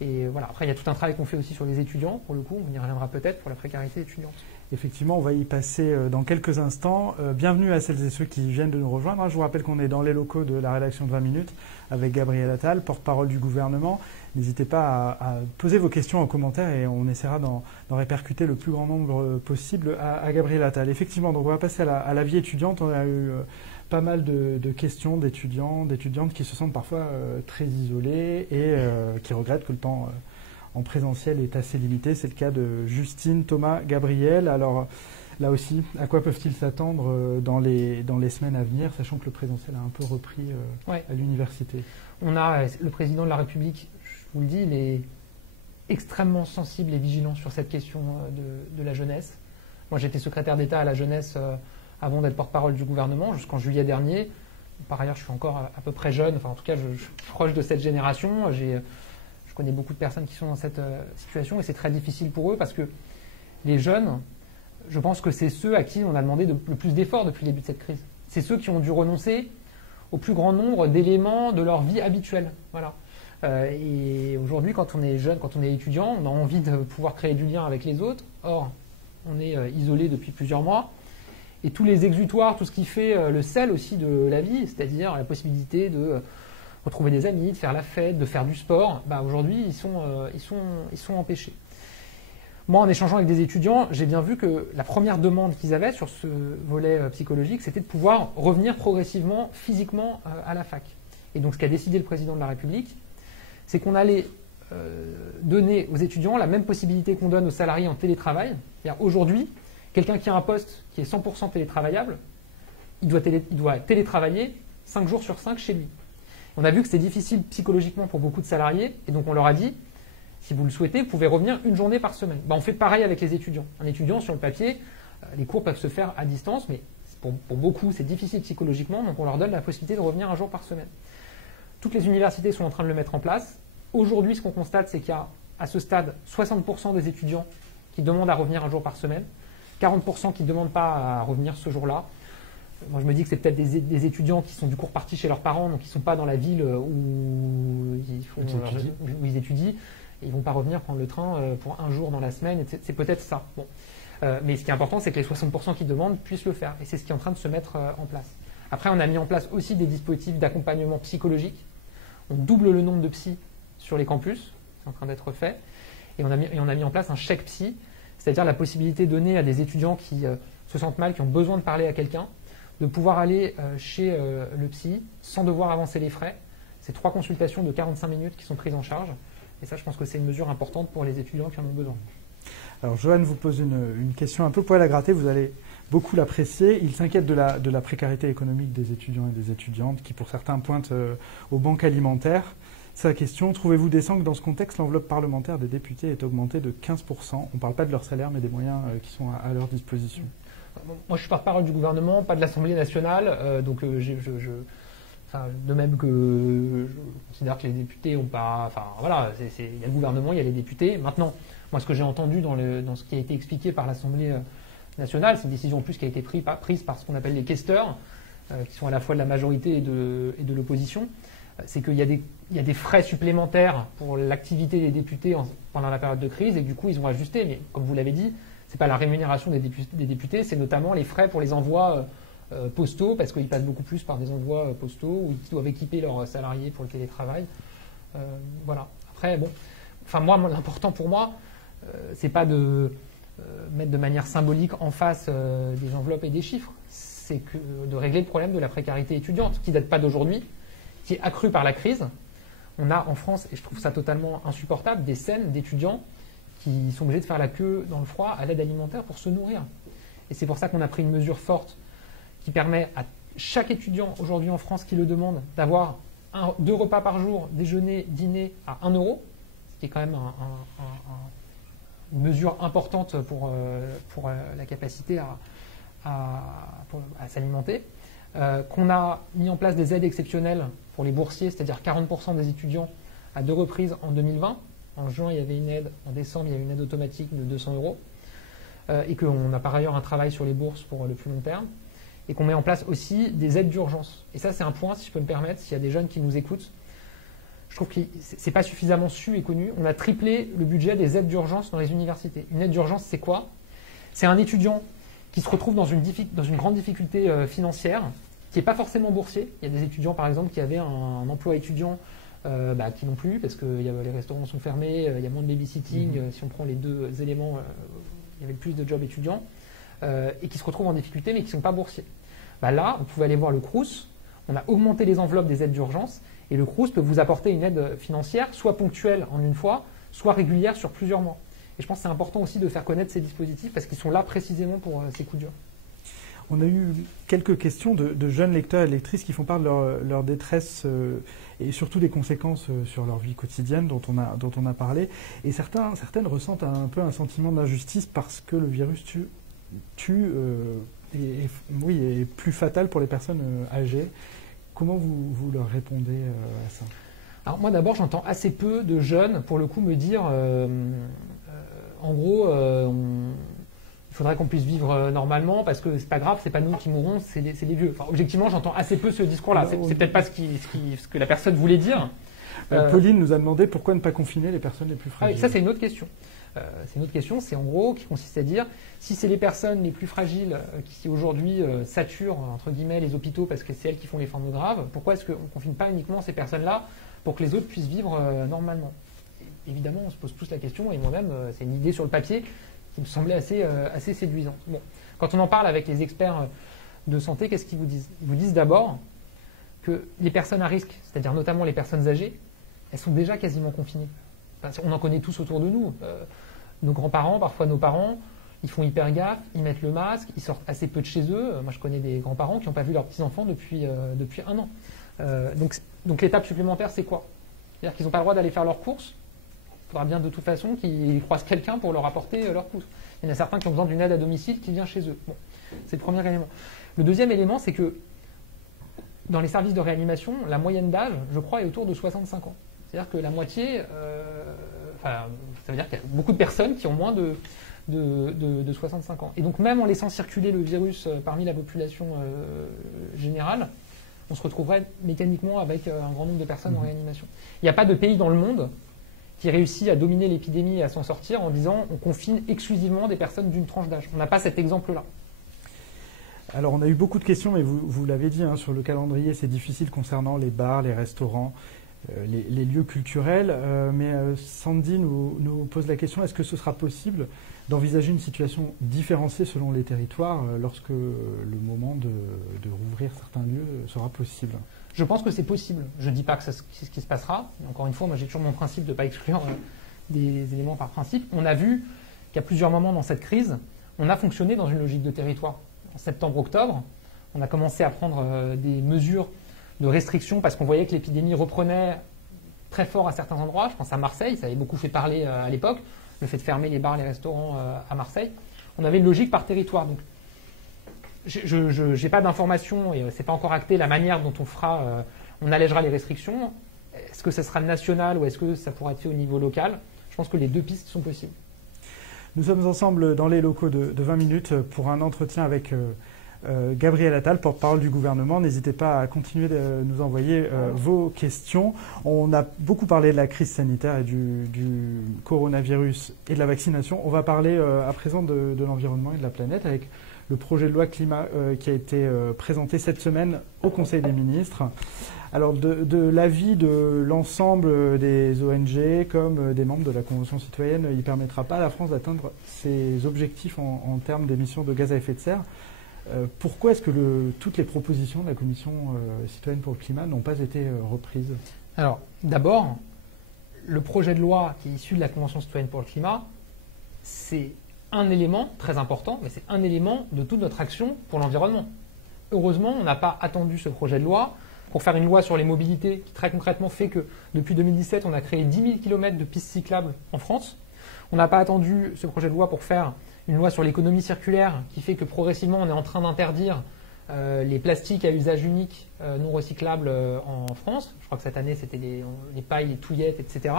Et voilà. Après, il y a tout un travail qu'on fait aussi sur les étudiants, pour le coup, on y reviendra peut-être pour la précarité étudiante. Effectivement, on va y passer dans quelques instants. Bienvenue à celles et ceux qui viennent de nous rejoindre. Je vous rappelle qu'on est dans les locaux de la rédaction de 20 minutes avec Gabriel Attal, porte-parole du gouvernement. N'hésitez pas à poser vos questions en commentaire et on essaiera d'en répercuter le plus grand nombre possible à Gabriel Attal. Effectivement, donc on va passer à la vie étudiante. On a eu pas mal de questions d'étudiants, d'étudiantes qui se sentent parfois très isolés et qui regrettent que le temps en présentiel est assez limité. C'est le cas de Justine, Thomas, Gabriel. Alors là aussi, à quoi peuvent-ils s'attendre dans les semaines à venir, sachant que le présentiel a un peu repris à l'université? On a le président de la République, je vous le dis, il est extrêmement sensible et vigilant sur cette question de la jeunesse. Moi, j'étais secrétaire d'État à la jeunesse avant d'être porte-parole du gouvernement, jusqu'en juillet dernier. Par ailleurs, je suis encore à peu près jeune, enfin en tout cas, je suis proche de cette génération. Je connais beaucoup de personnes qui sont dans cette situation et c'est très difficile pour eux parce que les jeunes, je pense que c'est ceux à qui on a demandé le plus d'efforts depuis le début de cette crise. C'est ceux qui ont dû renoncer au plus grand nombre d'éléments de leur vie habituelle. Voilà. Et aujourd'hui, quand on est jeune, quand on est étudiant, on a envie de pouvoir créer du lien avec les autres. Or, on est isolé depuis plusieurs mois. Et tous les exutoires, tout ce qui fait le sel aussi de la vie, c'est-à-dire la possibilité de retrouver des amis, de faire la fête, de faire du sport, aujourd'hui, ils sont empêchés. Moi, en échangeant avec des étudiants, j'ai bien vu que la première demande qu'ils avaient sur ce volet psychologique, c'était de pouvoir revenir progressivement, physiquement à la fac. Et donc, ce qu'a décidé le président de la République, c'est qu'on allait donner aux étudiants la même possibilité qu'on donne aux salariés en télétravail. C'est-à-dire aujourd'hui, quelqu'un qui a un poste qui est 100% télétravaillable, il doit télétravailler 5 jours sur 5 chez lui. On a vu que c'était difficile psychologiquement pour beaucoup de salariés, et donc on leur a dit, si vous le souhaitez, vous pouvez revenir une journée par semaine. On fait pareil avec les étudiants. Un étudiant, sur le papier, les cours peuvent se faire à distance, mais pour beaucoup, c'est difficile psychologiquement, donc on leur donne la possibilité de revenir un jour par semaine. Toutes les universités sont en train de le mettre en place. Aujourd'hui, ce qu'on constate, c'est qu'il y a, à ce stade, 60% des étudiants qui demandent à revenir un jour par semaine, 40% qui ne demandent pas à revenir ce jour-là. Moi, je me dis que c'est peut-être des étudiants qui sont du cours partis chez leurs parents, donc qui ne sont pas dans la ville où ils étudient, et ils ne vont pas revenir prendre le train pour un jour dans la semaine. C'est peut-être ça. Bon. Mais ce qui est important, c'est que les 60% qui demandent puissent le faire, et c'est ce qui est en train de se mettre en place. Après, on a mis en place aussi des dispositifs d'accompagnement psychologique. On double le nombre de psys sur les campus, c'est en train d'être fait, et on a mis en place un chèque psy, c'est-à-dire la possibilité donnée à des étudiants qui se sentent mal, qui ont besoin de parler à quelqu'un, de pouvoir aller chez le psy sans devoir avancer les frais. C'est 3 consultations de 45 minutes qui sont prises en charge. Et ça, je pense que c'est une mesure importante pour les étudiants qui en ont besoin. Alors, Johan vous pose une question un peu poil à gratter. Vous allez beaucoup l'apprécier. Il s'inquiète de la précarité économique des étudiants et des étudiantes qui, pour certains, pointent aux banques alimentaires. Sa question, trouvez-vous décent que dans ce contexte, l'enveloppe parlementaire des députés est augmentée de 15%? On ne parle pas de leur salaire, mais des moyens qui sont à leur disposition. Moi, je suis porte-parole du gouvernement, pas de l'Assemblée nationale, donc de même que je considère que les députés ont pas... Enfin, voilà, il y a le gouvernement, il y a les députés. Maintenant, moi, ce que j'ai entendu dans ce qui a été expliqué par l'Assemblée nationale, c'est une décision en plus qui a été prise par ce qu'on appelle les questeurs, qui sont à la fois de la majorité et de l'opposition. C'est qu'il y a des frais supplémentaires pour l'activité des députés pendant la période de crise, et du coup, ils ont ajusté. Mais comme vous l'avez dit, c'est pas la rémunération des députés, c'est notamment les frais pour les envois postaux, parce qu'ils passent beaucoup plus par des envois postaux où ils doivent équiper leurs salariés pour le télétravail. Voilà. Après, bon, enfin moi, l'important pour moi, c'est pas de mettre de manière symbolique en face des enveloppes et des chiffres, c'est de régler le problème de la précarité étudiante, qui date pas d'aujourd'hui, qui est accrue par la crise. On a en France, et je trouve ça totalement insupportable, des scènes d'étudiants qui sont obligés de faire la queue dans le froid à l'aide alimentaire pour se nourrir. Et c'est pour ça qu'on a pris une mesure forte qui permet à chaque étudiant aujourd'hui en France qui le demande d'avoir 2 repas par jour, déjeuner, dîner à 1 euro, ce qui est quand même une mesure importante pour la capacité à s'alimenter. Qu'on a mis en place des aides exceptionnelles pour les boursiers, c'est-à-dire 40% des étudiants à 2 reprises en 2020. En juin, il y avait une aide, en décembre, il y a une aide automatique de 200 euros. Et qu'on a par ailleurs un travail sur les bourses pour le plus long terme. Et qu'on met en place aussi des aides d'urgence. Et ça, c'est un point, si je peux me permettre, s'il y a des jeunes qui nous écoutent, je trouve que c'est pas suffisamment su et connu. On a triplé le budget des aides d'urgence dans les universités. Une aide d'urgence, c'est quoi? C'est un étudiant qui se retrouve dans une grande difficulté financière, qui n'est pas forcément boursier. Il y a des étudiants, par exemple, qui avaient un emploi étudiant qui n'ont plus, parce que les restaurants sont fermés, il y a moins de babysitting. Si on prend les 2 éléments, il y avait plus de jobs étudiants, et qui se retrouvent en difficulté, mais qui ne sont pas boursiers. Là, on pouvait aller voir le Crous. On a augmenté les enveloppes des aides d'urgence, et le Crous peut vous apporter une aide financière, soit ponctuelle en une fois, soit régulière sur plusieurs mois. Et je pense que c'est important aussi de faire connaître ces dispositifs, parce qu'ils sont là précisément pour ces coups durs. On a eu quelques questions de jeunes lecteurs et lectrices qui font part de leur détresse et surtout des conséquences sur leur vie quotidienne dont on a parlé. Et certaines ressentent un peu un sentiment d'injustice parce que le virus tue est plus fatal pour les personnes âgées. Comment vous leur répondez à ça? Alors moi d'abord, j'entends assez peu de jeunes pour le coup me dire en gros il faudrait qu'on puisse vivre normalement parce que c'est pas grave, c'est pas nous qui mourrons, c'est les vieux. Enfin, objectivement, j'entends assez peu ce discours-là. C'est peut-être pas ce que la personne voulait dire. Pauline nous a demandé pourquoi ne pas confiner les personnes les plus fragiles. Ça, c'est une autre question. C'est une autre question, c'est en gros qui consiste à dire si c'est les personnes les plus fragiles qui aujourd'hui saturent entre guillemets les hôpitaux parce que c'est elles qui font les formes graves, pourquoi est-ce qu'on ne confine pas uniquement ces personnes-là pour que les autres puissent vivre normalement? Évidemment, on se pose tous la question, et moi-même, c'est une idée sur le papier qui me semblait assez séduisante. Bon. Quand on en parle avec les experts de santé, qu'est-ce qu'ils vous disent? Ils vous disent d'abord que les personnes à risque, c'est-à-dire notamment les personnes âgées, elles sont déjà quasiment confinées. Enfin, on en connaît tous autour de nous. Nos grands-parents, parfois nos parents, ils font hyper gaffe, ils mettent le masque, ils sortent assez peu de chez eux. Moi, je connais des grands-parents qui n'ont pas vu leurs petits-enfants depuis 1 an. Donc l'étape supplémentaire, c'est quoi? C'est-à-dire qu'ils n'ont pas le droit d'aller faire leurs courses. Il faudra bien de toute façon qu'ils croisent quelqu'un pour leur apporter leurs courses. Il y en a certains qui ont besoin d'une aide à domicile qui vient chez eux. Bon, c'est le premier élément. Le deuxième élément, c'est que dans les services de réanimation, la moyenne d'âge, je crois, est autour de 65 ans. C'est-à-dire que la moitié, ça veut dire qu'il y a beaucoup de personnes qui ont moins de 65 ans. Et donc même en laissant circuler le virus parmi la population générale, on se retrouverait mécaniquement avec un grand nombre de personnes en réanimation. Il n'y a pas de pays dans le monde qui réussit à dominer l'épidémie et à s'en sortir en disant on confine exclusivement des personnes d'une tranche d'âge. On n'a pas cet exemple-là. Alors on a eu beaucoup de questions, mais vous l'avez dit, sur le calendrier, c'est difficile concernant les bars, les restaurants, les lieux culturels. Mais Sandy nous pose la question, est-ce que ce sera possible d'envisager une situation différenciée selon les territoires lorsque le moment de rouvrir certains lieux sera possible? Je pense que c'est possible. Je ne dis pas que c'est ce qui se passera. Encore une fois, moi j'ai toujours mon principe de ne pas exclure des éléments par principe. On a vu qu'à plusieurs moments dans cette crise, on a fonctionné dans une logique de territoire. En septembre-octobre, on a commencé à prendre des mesures de restriction parce qu'on voyait que l'épidémie reprenait très fort à certains endroits. Je pense à Marseille, ça avait beaucoup fait parler à l'époque, le fait de fermer les bars, les restaurants à Marseille. On avait une logique par territoire. Donc, je n'ai pas d'informations et c'est pas encore acté la manière dont on allègera les restrictions. Est-ce que ça sera national ou est-ce que ça pourra être fait au niveau local? Je pense que les deux pistes sont possibles. Nous sommes ensemble dans les locaux de 20 minutes pour un entretien avec Gabriel Attal, porte-parole du gouvernement. N'hésitez pas à continuer de nous envoyer vos questions. On a beaucoup parlé de la crise sanitaire et du coronavirus et de la vaccination. On va parler à présent de l'environnement et de la planète avec le projet de loi climat qui a été présenté cette semaine au Conseil des ministres. Alors, de l'avis de l'ensemble des ONG comme des membres de la Convention citoyenne, il ne permettra pas à la France d'atteindre ses objectifs en termes d'émissions de gaz à effet de serre. Pourquoi est-ce que toutes les propositions de la Commission citoyenne pour le climat n'ont pas été reprises? Alors, d'abord, le projet de loi qui est issu de la Convention citoyenne pour le climat, c'est un élément très important, mais c'est un élément de toute notre action pour l'environnement. Heureusement, on n'a pas attendu ce projet de loi pour faire une loi sur les mobilités qui très concrètement fait que depuis 2017, on a créé 10 000 km de pistes cyclables en France. On n'a pas attendu ce projet de loi pour faire une loi sur l'économie circulaire qui fait que progressivement, on est en train d'interdire les plastiques à usage unique non recyclables en France. Je crois que cette année, c'était les pailles, les touillettes, etc.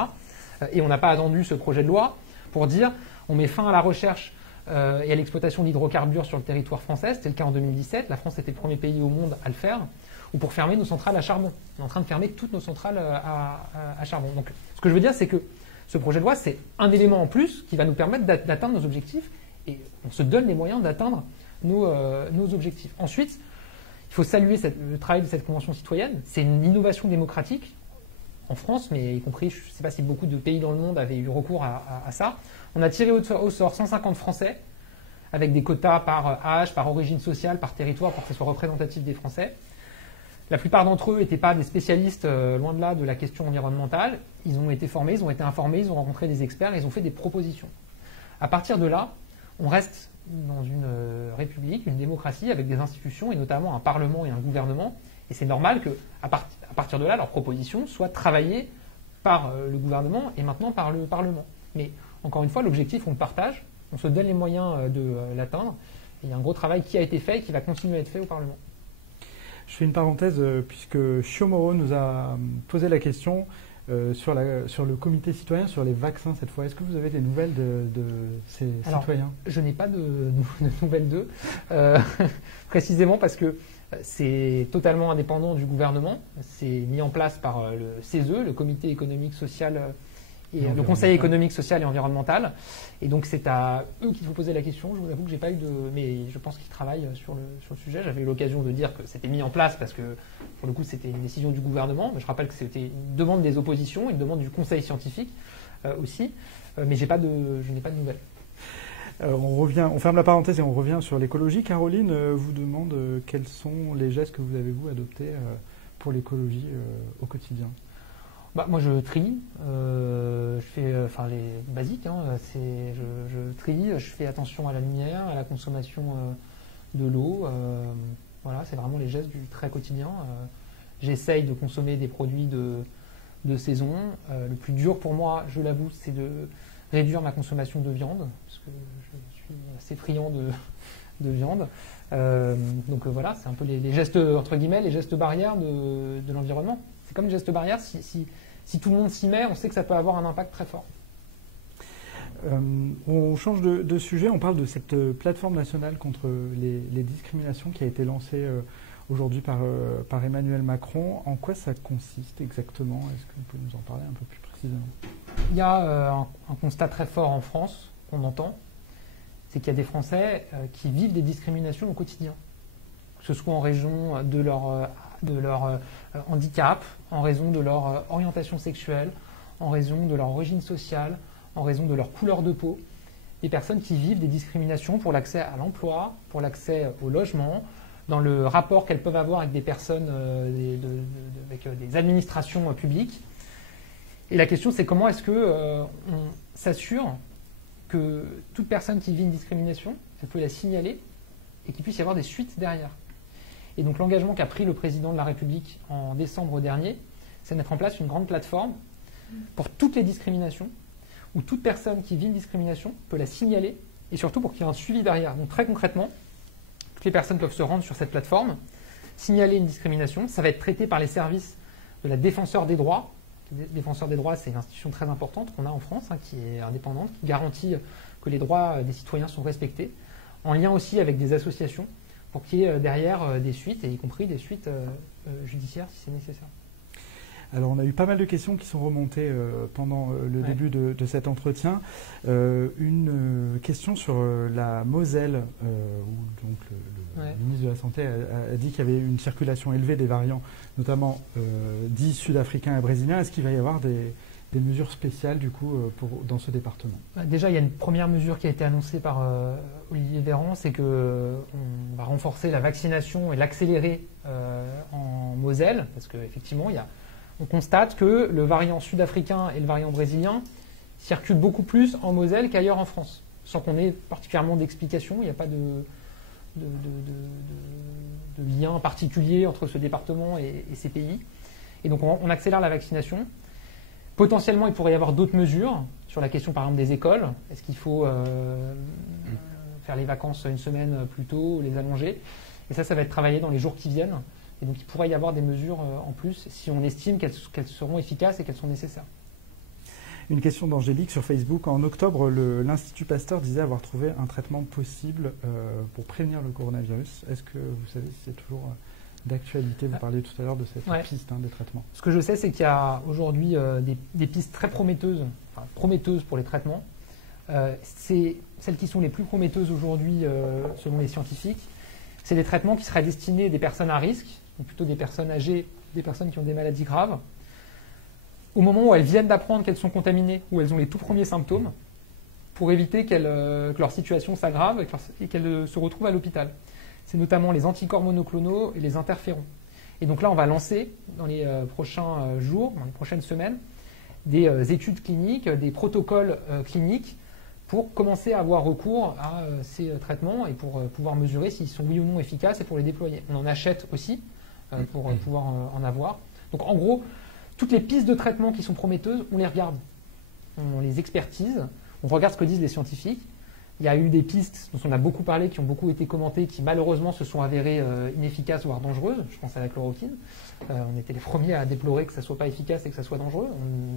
Et on n'a pas attendu ce projet de loi pour dire on met fin à la recherche et à l'exploitation d'hydrocarbures sur le territoire français. C'était le cas en 2017. La France était le premier pays au monde à le faire. Ou pour fermer nos centrales à charbon. On est en train de fermer toutes nos centrales à charbon. Donc, ce que je veux dire, c'est que ce projet de loi, c'est un élément en plus qui va nous permettre d'atteindre nos objectifs et on se donne les moyens d'atteindre nos objectifs. Ensuite, il faut saluer le travail de cette convention citoyenne. C'est une innovation démocratique en France, mais y compris, je ne sais pas si beaucoup de pays dans le monde avaient eu recours à ça. On a tiré au sort 150 Français avec des quotas par âge, par origine sociale, par territoire pour que ce soit représentatif des Français. La plupart d'entre eux n'étaient pas des spécialistes, loin de là, de la question environnementale. Ils ont été formés, ils ont été informés, ils ont rencontré des experts, ils ont fait des propositions. À partir de là, on reste dans une république, une démocratie avec des institutions et notamment un parlement et un gouvernement. Et c'est normal qu'à partir de là, leurs propositions soient travaillées par le gouvernement et maintenant par le Parlement. Mais encore une fois, l'objectif, on le partage, on se donne les moyens de l'atteindre. Et il y a un gros travail qui a été fait et qui va continuer à être fait au Parlement. Je fais une parenthèse puisque Chiomoro nous a posé la question sur le comité citoyen, sur les vaccins cette fois. Est-ce que vous avez des nouvelles de ces citoyens? Je n'ai pas de nouvelles d'eux, précisément parce que c'est totalement indépendant du gouvernement. C'est mis en place par le CESE, le Comité économique, social et le Conseil économique, social et environnemental. Et donc c'est à eux qu'il faut poser la question. Je vous avoue que j'ai pas eu mais je pense qu'ils travaillent sur le sujet. J'avais eu l'occasion de dire que c'était mis en place parce que pour le coup c'était une décision du gouvernement. Mais je rappelle que c'était une demande des oppositions, une demande du Conseil scientifique aussi. Mais je n'ai pas de nouvelles. On ferme la parenthèse et on revient sur l'écologie. Caroline vous demande quels sont les gestes que vous avez adoptés pour l'écologie au quotidien. Moi, je trie. Je fais les basiques. Je trie. Je fais attention à la lumière, à la consommation de l'eau. Voilà, c'est vraiment les gestes du très quotidien. J'essaye de consommer des produits de saison. Le plus dur pour moi, je l'avoue, c'est de réduire ma consommation de viande, parce que je suis assez friand de viande. Donc voilà, c'est un peu les gestes, entre guillemets, les gestes barrières de l'environnement. C'est comme les gestes barrières, si tout le monde s'y met, on sait que ça peut avoir un impact très fort. On change de sujet, on parle de cette plateforme nationale contre les discriminations qui a été lancée aujourd'hui par Emmanuel Macron. En quoi ça consiste exactement? Est-ce que vous pouvez nous en parler un peu plus précisément? Il y a un constat très fort en France qu'on entend, c'est qu'il y a des Français qui vivent des discriminations au quotidien, que ce soit en raison de leur handicap, en raison de leur orientation sexuelle, en raison de leur origine sociale, en raison de leur couleur de peau. Des personnes qui vivent des discriminations pour l'accès à l'emploi, pour l'accès au logement, dans le rapport qu'elles peuvent avoir avec des personnes, avec des administrations publiques. Et la question, c'est comment est-ce qu'on s'assure que toute personne qui vit une discrimination, elle peut la signaler et qu'il puisse y avoir des suites derrière. Et donc l'engagement qu'a pris le président de la République en décembre dernier, c'est de mettre en place une grande plateforme pour toutes les discriminations, où toute personne qui vit une discrimination peut la signaler, et surtout pour qu'il y ait un suivi derrière. Donc très concrètement, Toutes les personnes peuvent se rendre sur cette plateforme, signaler une discrimination. Ça va être traité par les services de la Défenseure des droits. Le Défenseur des droits, c'est une institution très importante qu'on a en France, qui est indépendante, qui garantit que les droits des citoyens sont respectés, en lien aussi avec des associations, pour qu'il y ait derrière des suites, et y compris des suites judiciaires si c'est nécessaire. Alors, on a eu pas mal de questions qui sont remontées pendant le début de cet entretien. Une question sur la Moselle, où donc le ministre de la Santé a dit qu'il y avait une circulation élevée des variants, notamment dits sud-africains et brésiliens. Est-ce qu'il va y avoir des mesures spéciales du coup dans ce département? Déjà, il y a une première mesure qui a été annoncée par Olivier Véran, c'est qu'on va renforcer la vaccination et l'accélérer en Moselle, parce qu'effectivement, on constate que le variant sud-africain et le variant brésilien circulent beaucoup plus en Moselle qu'ailleurs en France, sans qu'on ait particulièrement d'explication. Il n'y a pas de lien particulier entre ce département et ces pays. Et donc on accélère la vaccination. Potentiellement, il pourrait y avoir d'autres mesures sur la question, par exemple, des écoles. Est-ce qu'il faut faire les vacances une semaine plus tôt ou les allonger? Et ça va être travaillé dans les jours qui viennent. Et donc, il pourrait y avoir des mesures en plus si on estime qu'elles seront efficaces et qu'elles sont nécessaires. Une question d'Angélique sur Facebook. En octobre, l'Institut Pasteur disait avoir trouvé un traitement possible pour prévenir le coronavirus. Est-ce que vous savez si c'est toujours d'actualité? Vous parliez tout à l'heure de cette piste des traitements. Ce que je sais, c'est qu'il y a aujourd'hui des pistes très prometteuses pour les traitements. Celles qui sont les plus prometteuses aujourd'hui, selon les scientifiques, c'est des traitements qui seraient destinés à des personnes à risque, donc plutôt des personnes âgées, des personnes qui ont des maladies graves, au moment où elles viennent d'apprendre qu'elles sont contaminées, où elles ont les tout premiers symptômes, pour éviter que leur situation s'aggrave et qu'elles se retrouvent à l'hôpital. C'est notamment les anticorps monoclonaux et les interférons. Et donc là, on va lancer dans les prochains jours, dans les prochaines semaines, des études cliniques, des protocoles cliniques pour commencer à avoir recours à ces traitements et pour pouvoir mesurer s'ils sont oui ou non efficaces et pour les déployer. On en achète aussi pour pouvoir en avoir. Donc en gros, toutes les pistes de traitement qui sont prometteuses, on les regarde. On les expertise, on regarde ce que disent les scientifiques. Il y a eu des pistes dont on a beaucoup parlé, qui ont beaucoup été commentées, qui malheureusement se sont avérées inefficaces, voire dangereuses. Je pense à la chloroquine. On était les premiers à déplorer que ça ne soit pas efficace et que ça soit dangereux.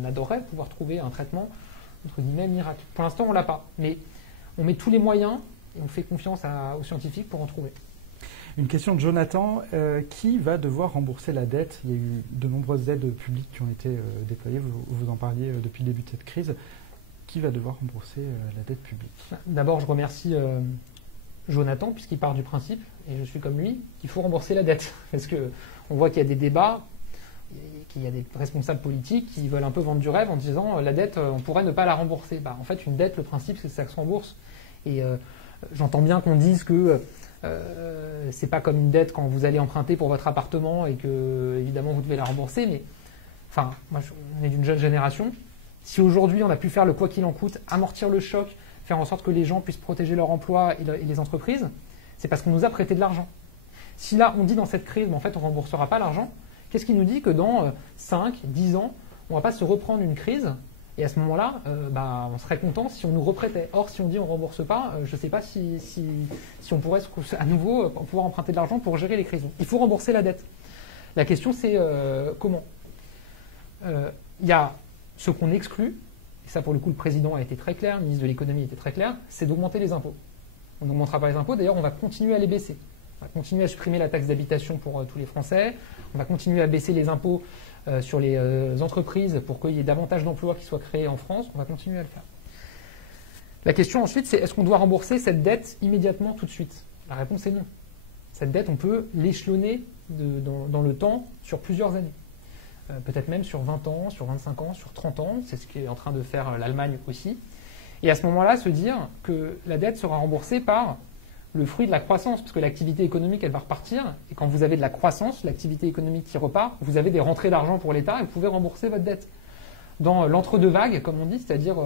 On adorerait pouvoir trouver un traitement, entre guillemets, miracle. Pour l'instant, on ne l'a pas. Mais on met tous les moyens et on fait confiance aux scientifiques pour en trouver. Une question de Jonathan. Qui va devoir rembourser la dette? Il y a eu de nombreuses aides publiques qui ont été déployées. Vous en parliez depuis le début de cette crise. Qui va devoir rembourser la dette publique? D'abord, je remercie Jonathan, puisqu'il part du principe, et je suis comme lui, qu'il faut rembourser la dette. Parce qu'on voit qu'il y a des débats, qu'il y a des responsables politiques qui veulent un peu vendre du rêve en disant la dette, on pourrait ne pas la rembourser. En fait, une dette, le principe, c'est que ça se rembourse. Et j'entends bien qu'on dise que c'est pas comme une dette quand vous allez emprunter pour votre appartement et que, évidemment, vous devez la rembourser. Mais enfin, moi, on est d'une jeune génération. Si aujourd'hui on a pu faire le quoi qu'il en coûte, amortir le choc, faire en sorte que les gens puissent protéger leur emploi et les entreprises, c'est parce qu'on nous a prêté de l'argent. Si là on dit dans cette crise, en fait on ne remboursera pas l'argent, qu'est-ce qui nous dit que dans 5, 10 ans, on ne va pas se reprendre une crise et à ce moment-là, on serait content si on nous reprêtait. Or, si on dit on ne rembourse pas, je ne sais pas si on pourrait à nouveau pouvoir emprunter de l'argent pour gérer les crises. Il faut rembourser la dette. La question c'est comment. Il y a ce qu'on exclut, et ça pour le coup le président a été très clair, le ministre de l'économie était très clair, c'est d'augmenter les impôts. On n'augmentera pas les impôts, d'ailleurs on va continuer à les baisser. On va continuer à supprimer la taxe d'habitation pour tous les Français, on va continuer à baisser les impôts sur les entreprises pour qu'il y ait davantage d'emplois qui soient créés en France, on va continuer à le faire. La question ensuite c'est est-ce qu'on doit rembourser cette dette immédiatement tout de suite? La réponse est non. Cette dette on peut l'échelonner dans le temps sur plusieurs années. Peut-être même sur 20 ans, sur 25 ans, sur 30 ans, c'est ce qu'est en train de faire l'Allemagne aussi. Et à ce moment-là, se dire que la dette sera remboursée par le fruit de la croissance, parce que l'activité économique, elle va repartir, et quand vous avez de la croissance, l'activité économique qui repart, vous avez des rentrées d'argent pour l'État et vous pouvez rembourser votre dette. Dans l'entre-deux vagues, comme on dit, c'est-à-dire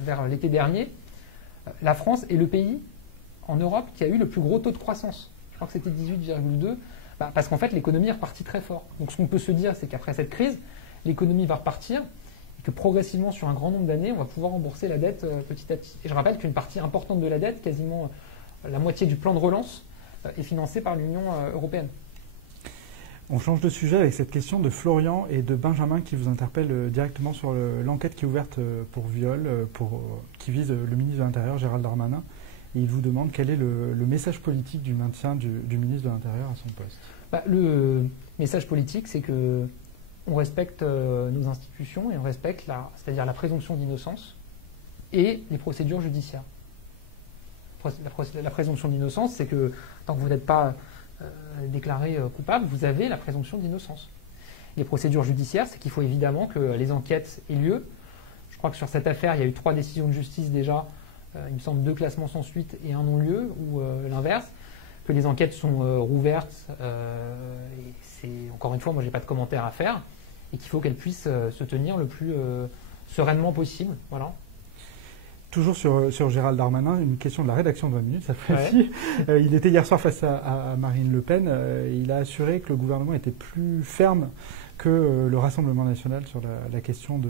vers l'été dernier, la France est le pays en Europe qui a eu le plus gros taux de croissance. Je crois que c'était 18,2%. Parce qu'en fait, l'économie est repartie très fort. Donc ce qu'on peut se dire, c'est qu'après cette crise, l'économie va repartir et que progressivement, sur un grand nombre d'années, on va pouvoir rembourser la dette petit à petit. Et je rappelle qu'une partie importante de la dette, quasiment la moitié du plan de relance, est financé par l'Union européenne. On change de sujet avec cette question de Florian et de Benjamin qui vous interpellent directement sur l'enquête qui est ouverte pour viol, qui vise le ministre de l'Intérieur, Gérald Darmanin. Et il vous demande quel est le message politique du maintien du ministre de l'Intérieur à son poste. Le message politique, c'est que on respecte nos institutions et on respecte c'est-à-dire la présomption d'innocence et les procédures judiciaires. La présomption d'innocence, c'est que tant que vous n'êtes pas déclaré coupable, vous avez la présomption d'innocence. Les procédures judiciaires, c'est qu'il faut évidemment que les enquêtes aient lieu. Je crois que sur cette affaire, il y a eu 3 décisions de justice déjà, il me semble 2 classements sans suite et un non-lieu, ou l'inverse, que les enquêtes sont rouvertes, et c'est, encore une fois, moi j'ai pas de commentaire à faire, et qu'il faut qu'elles puissent se tenir le plus sereinement possible. Voilà. Toujours sur Gérald Darmanin, une question de la rédaction de 20 minutes, ça fait aussi. Il était hier soir face à Marine Le Pen. Il a assuré que le gouvernement était plus ferme que le Rassemblement national sur la question de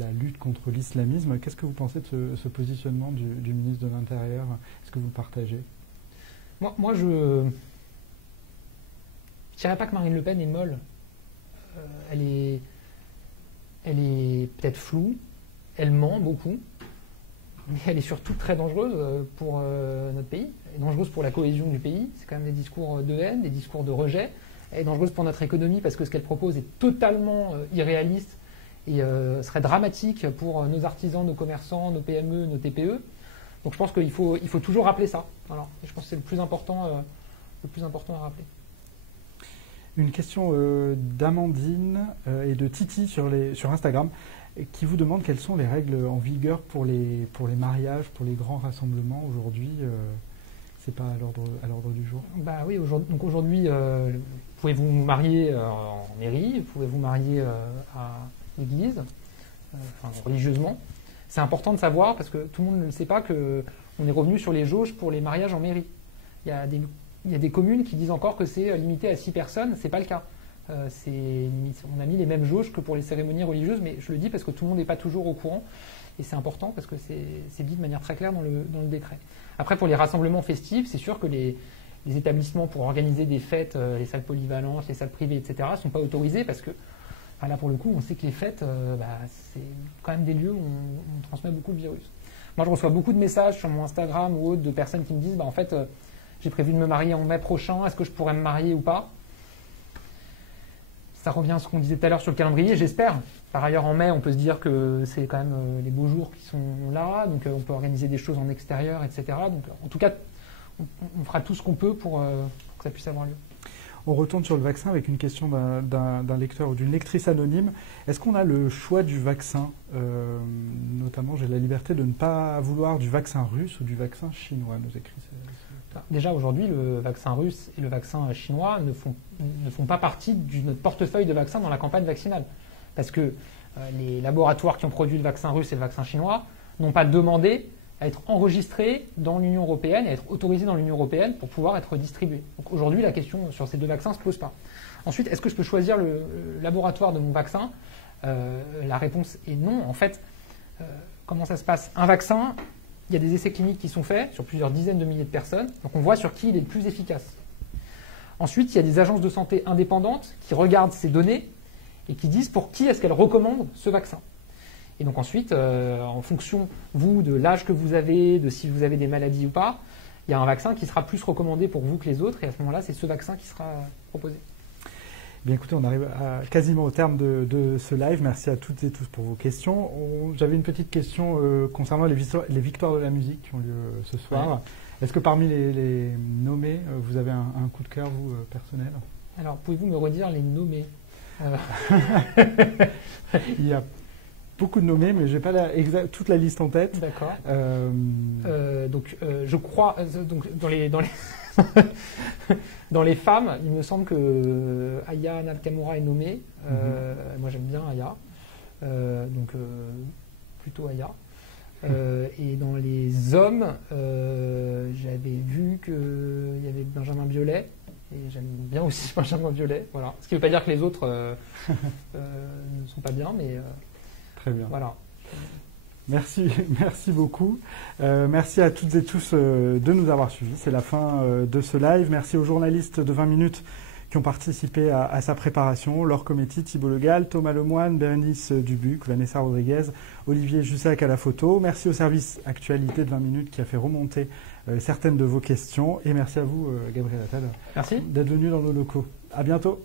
la lutte contre l'islamisme. Qu'est-ce que vous pensez de ce positionnement du ministre de l'Intérieur? Est-ce que vous le partagez? Moi, je ne dirais pas que Marine Le Pen est molle. Elle est peut-être floue, elle ment beaucoup, mais elle est surtout très dangereuse pour notre pays, elle est dangereuse pour la cohésion du pays. C'est quand même des discours de haine, des discours de rejet. Elle est dangereuse pour notre économie parce que ce qu'elle propose est totalement irréaliste et serait dramatique pour nos artisans, nos commerçants, nos PME, nos TPE. Donc je pense qu'il faut toujours rappeler ça. Voilà. Et je pense que c'est le plus important à rappeler. Une question d'Amandine et de Titi sur Instagram qui vous demande quelles sont les règles en vigueur pour les mariages, pour les grands rassemblements aujourd'hui. C'est pas à l'ordre du jour. Bah oui, aujourd'hui, vous pouvez vous marier en mairie, vous pouvez vous marier à l'église, religieusement. C'est important de savoir, parce que tout le monde ne le sait pas, qu'on est revenu sur les jauges pour les mariages en mairie. Il y a des communes qui disent encore que c'est limité à 6 personnes, c'est pas le cas. On a mis les mêmes jauges que pour les cérémonies religieuses, mais je le dis parce que tout le monde n'est pas toujours au courant, et c'est important parce que c'est dit de manière très claire dans le décret. Après, pour les rassemblements festifs, c'est sûr que les établissements pour organiser des fêtes, les salles polyvalentes, les salles privées, etc., ne sont pas autorisés parce que là, pour le coup, on sait que les fêtes, c'est quand même des lieux où on transmet beaucoup de virus. Moi, je reçois beaucoup de messages sur mon Instagram ou autre de personnes qui me disent en fait, j'ai prévu de me marier en mai prochain, est-ce que je pourrais me marier ou pas? Ça revient à ce qu'on disait tout à l'heure sur le calendrier, j'espère. Par ailleurs, en mai, on peut se dire que c'est quand même les beaux jours qui sont là, donc on peut organiser des choses en extérieur, etc. Donc, en tout cas, on fera tout ce qu'on peut pour que ça puisse avoir lieu. On retourne sur le vaccin avec une question d'un lecteur ou d'une lectrice anonyme. Est-ce qu'on a le choix du vaccin? Notamment, j'ai la liberté de ne pas vouloir du vaccin russe ou du vaccin chinois, nous écrit. Déjà, aujourd'hui, le vaccin russe et le vaccin chinois ne font pas partie de notre portefeuille de vaccins dans la campagne vaccinale. Parce que les laboratoires qui ont produit le vaccin russe et le vaccin chinois n'ont pas demandé à être enregistrés dans l'Union européenne et à être autorisés dans l'Union européenne pour pouvoir être distribués. Donc aujourd'hui, la question sur ces 2 vaccins ne se pose pas. Ensuite, est-ce que je peux choisir le laboratoire de mon vaccin? La réponse est non. En fait, comment ça se passe? Un vaccin, il y a des essais cliniques qui sont faits sur plusieurs dizaines de milliers de personnes. Donc on voit sur qui il est le plus efficace. Ensuite, il y a des agences de santé indépendantes qui regardent ces données et qui disent pour qui est-ce qu'elles recommandent ce vaccin. Et donc ensuite, en fonction, vous, de l'âge que vous avez, de si vous avez des maladies ou pas, il y a un vaccin qui sera plus recommandé pour vous que les autres, et à ce moment-là, c'est ce vaccin qui sera proposé. Bien écoutez, on arrive quasiment au terme de ce live. Merci à toutes et tous pour vos questions. J'avais une petite question concernant les victoires de la musique qui ont lieu ce soir. Ouais. Est-ce que parmi les nommés, vous avez un coup de cœur, vous, personnel? Alors, pouvez-vous me redire les nommés? Il y a beaucoup de nommés, mais je n'ai pas toute la liste en tête. D'accord. Je crois, dans les femmes, il me semble que Aya Nakamura est nommée. Moi, j'aime bien Aya. Plutôt Aya. Et dans les hommes, j'avais vu qu'il y avait Benjamin Biolay. Et j'aime bien aussi Benjamin Biolay. Voilà. Ce qui ne veut pas dire que les autres ne sont pas bien, mais... Très bien. Voilà. Merci, merci beaucoup. Merci à toutes et tous de nous avoir suivis. C'est la fin de ce live. Merci aux journalistes de 20 minutes qui ont participé à sa préparation. Laure Cometti, Thibault Le Gall, Thomas Lemoine, Bérénice Dubuc, Vanessa Rodriguez, Olivier Jussac à la photo. Merci au service Actualité de 20 minutes qui a fait remonter certaines de vos questions. Et merci à vous, Gabriel Attal, Merci d'être venu dans nos locaux. À bientôt.